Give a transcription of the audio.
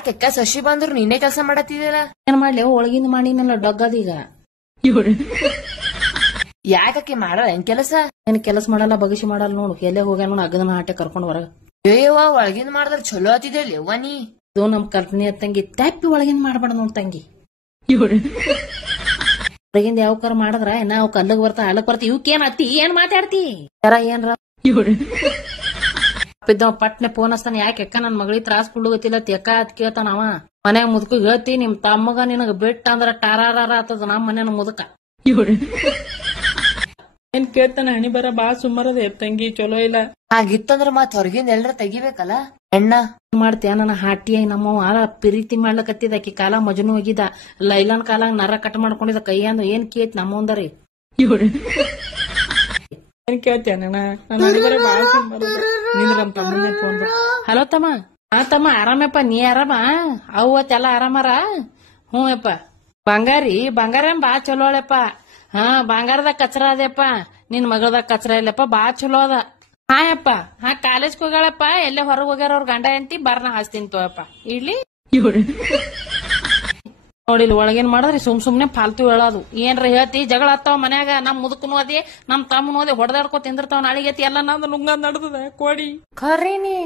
ಯಾಕೆಕ್ಕ ಶಶಿ ಬಂದ್ರು ನೀನೇ ಕೆಲಸ ಮಾಡತ್ತಿದೀರ? ಏನ್ ಮಾಡ್ಲಿ ಒಳಗಿಂದ ಮಾಡಿನಲ್ಲ ಡೊಗ್ಗದೀಗ. ಯಾಕಕ್ಕೆ ಮಾಡಲ್ಲ ಏನ್ ಕೆಲಸ? ಏನ್ ಕೆಲಸ ಮಾಡಲ್ಲ ಬಗಸಿ ಮಾಡಲ್ಲ ನೋಡು. ಎಲ್ಲೇ ಹೋಗ್ಯ ನೋಡು ಅಗದನ ಹಾಟೆ ಕರ್ಕೊಂಡ್ ಹೊರಗ. ಅಯ್ಯವ್ವ ಒಳಗಿಂದ ಮಾಡಿದ್ರ ಚಲೋ ಆತಿದ್ದಲ್ಲಿ ಅವ್ವ ನೀ. ಇದು ನಮ್ ಕಲ್ಪನೆ ತಂಗಿ ತಪ್ಪಿ ಒಳಗಿಂದ ಮಾಡ್ಬೇಡ ನೋಡ್ ತಂಗಿ. ಹೊರಗಿಂದ ಯಾವ ಕರ್ ಮಾಡಿದ್ರ ನಾವು ಕಲ್ಲಗ್ ಬರ್ತಾ ಅಲ್ಲಕ್ ಬರ್ತಿ ಇವಕ್ಕೇನ್ ಅತ್ತಿ ಏನ್ ಮಾತಾಡ್ತಿ ಯಾರ ಏನ್ರ ಪಟ್ನೆ ಫೋನ್ ಹಚ್ತಾನ. ಯಾಕೆ ಅಕ್ಕ ನನ್ ಮಗಳಿಗೆ ತ್ರಾಸ್ ಕೊಡ್ಲಗತ್ತಿಲ್ಲ ತೆಕ್ಕ ಅತ್ ಕೇಳ್ತಾನ ಅವ. ಮನ್ಯಾಗ ಮುದುಕ ಹೇಳ್ತಿ ನಿಮ್ ತಮ್ಮಗ ನಿನಗ ಬಿಟ್ಟ ಅಂದ್ರ ಟಾರಾರ ಆತದ ನಮ್ ಮನೇನ ಮುದುಕ. ಏನ್ ಕೇಳ್ತಾನ ಹಣಿ ಬರ ಬಾ ಸುಮ್ಮರದ ತಂಗಿ ಚಲೋ ಇಲ್ಲ. ಹಾಗಿತ್ತಂದ್ರ ಮತ್ ಹೊರಗಿಂದ ಎಲ್ರ ತೆಗಿಬೇಕಲ್ಲ ಎಣ್ಣ. ಮಾಡ್ತೀಯ ನನ್ನ ಹಾಟಿ ನಮ್ಮ ಪ್ರೀತಿ ಮಾಡ್ಲಕತ್ತಿದ ಆಕಿ ಕಾಲ ಮಜನು ಹೋಗಿದ ಲೈಲಾನ್ ಕಾಲಾಗ ನರ ಕಟ್ ಮಾಡ್ಕೊಂಡಿದ ಕೈಯಂದು ಏನ್ ಕೇತ್ ನಮ್ಮಂದರಿ. ಏನ್ ಕೇಳ್ತೀಯ ಹಲೋ ತಮ್ಮ. ತಮ್ಮ ಆರಾಮಪ್ಪ ನೀ ಆರಾಮ? ಅವತ್ತೆಲ್ಲ ಆರಾಮರ? ಹ್ಞೂ ಯಪ್ಪ. ಬಂಗಾರ ಬಾ ಚಲೋ ಅಳಪ್ಪ. ಹಾ ಬಂಗಾರದಾಗ ಕಚರ ಅದಪ್ಪ. ನಿನ್ ಮಗಳದಾಗ ಕಚರ ಇಲ್ಲಪ್ಪ ಬಾ ಚಲೋ ಅದ. ಹಾ ಯಪ್ಪ. ಹಾ ಕಾಲೇಜ್ಗೆ ಹೋಗ್ಯಾಳಪ್ಪ. ಎಲ್ಲೇ ಹೊರಗ್ ಹೋಗ್ಯಾರ ಅವ್ರ ಗಂಡ ಎಂತಿ ಬರ್ನ ಹಾಸ್ತೀನಿ ತೋಯಪ್ಪ ಇಡ್ಲಿ. ನೋಡಿಲ್ ಒಳಗೇನ್ ಮಾಡಿದ್ರಿ ಸುಮ್ನೆ ಫಾಲ್ತು ಹೇಳೋದು. ಏನ್ರ ಹೇಳ್ತಿ ಜಗಳ ಹತ್ತಾವ ಮನ್ಯಾಗ. ನಮ್ ಮುದುಕನು ಅದೇ ನಮ್ ತಮ್ಮನು ಅದೇ ಹೊಡೆದಾಡ್ಕೊ ತಿಂದಿರ್ತಾವ. ನಾಳಿಗತಿ ಎಲ್ಲ ನಂದು ನುಂಗ ನಡ್ದದ ಕೋಡಿ ಖರೀನಿ.